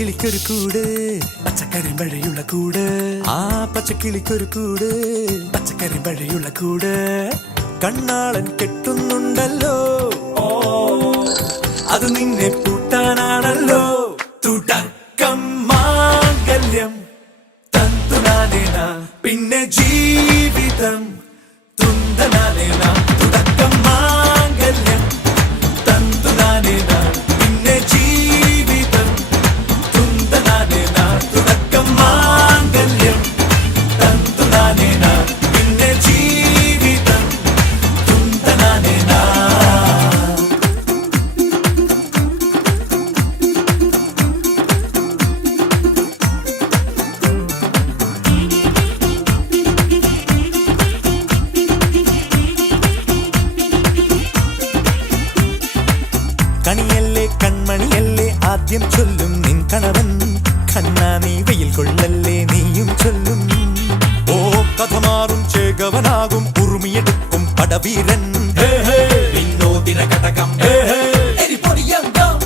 പച്ചക്കിളിക്കൊരു കൂട് പച്ചക്കറി മഴയുള്ള കൂട് ആ പച്ചക്കിളിക്കൊരു കൂട് പച്ചക്കറി മഴയുള്ള കൂട് കണ്ണാളൻ കെട്ടുന്നുണ്ടല്ലോ അത് നിന്നെ പൂട്ടാനാണല്ലോ തുടക്കം മാംഗല്യം തന്തുനാനേന പിന്നെ ജീവിതം തുന്തനാനേന തുടക്കം മാംഗല്യം തന്തുനാനേന പിന്നെ ജീവിതം തുന്തനാനേന തുടക്കം മാംഗല്യം തന്തുനാനേന പിന്നെ ജീവിതം തുന്തനാനേന കണിയല്ലേ കൺമണിയല്ലേ ആദ്യം ചൊല്ലും നിൻ കണവൻ കണ്ണാ നീ വെയിൽ കൊള്ളല്ലേ നീയും ചൊല്ലും ഓ കഥ മാറും ചേകവനാകും ഉറുമിയെടുക്കും പടവീരൻ വിനോദിന ഘടകം എരിപൊടിയങ്കം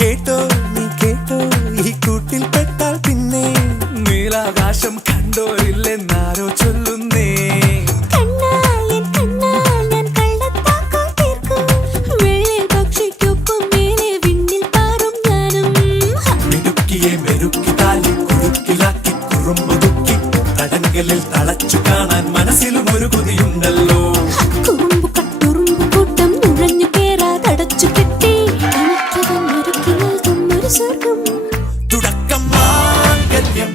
കേട്ടോ നീ കേട്ടോ ഈ കൂട്ടിൽ പെട്ടാൽ പിന്നെ നീലാകാശം കണ്ടോരില്ലെന്നാരോ ചൊല്ലുന്നേ മിടുക്കിയെ മെരുക്കി താലി കുരുക്കിലാക്കി കുറുമ്പുതുക്കി തടങ്കലിൽ തളച്ചു കാണാൻ മനസ്സിലും ഒരു കൊതിയുണ്ടല്ലോ തുടക്കം മാംഗല്യം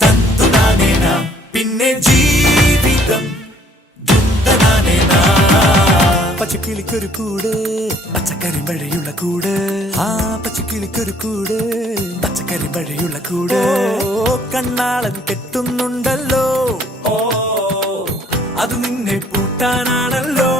തന്തുനാനേന പിന്നെ ജീവിതം ദുന്തനാനേന പച്ചക്കിളിക്കൊരു കൂട് പച്ചക്കറി മഴയുള്ള കൂട് ആ പച്ചക്കിളിക്കൊരു കൂട് പച്ചക്കറി മഴയുള്ള കൂട് കണ്ണാളൻ കെട്ടുന്നുണ്ടല്ലോ അത് നിന്നെ പൂട്ടാനാണല്ലോ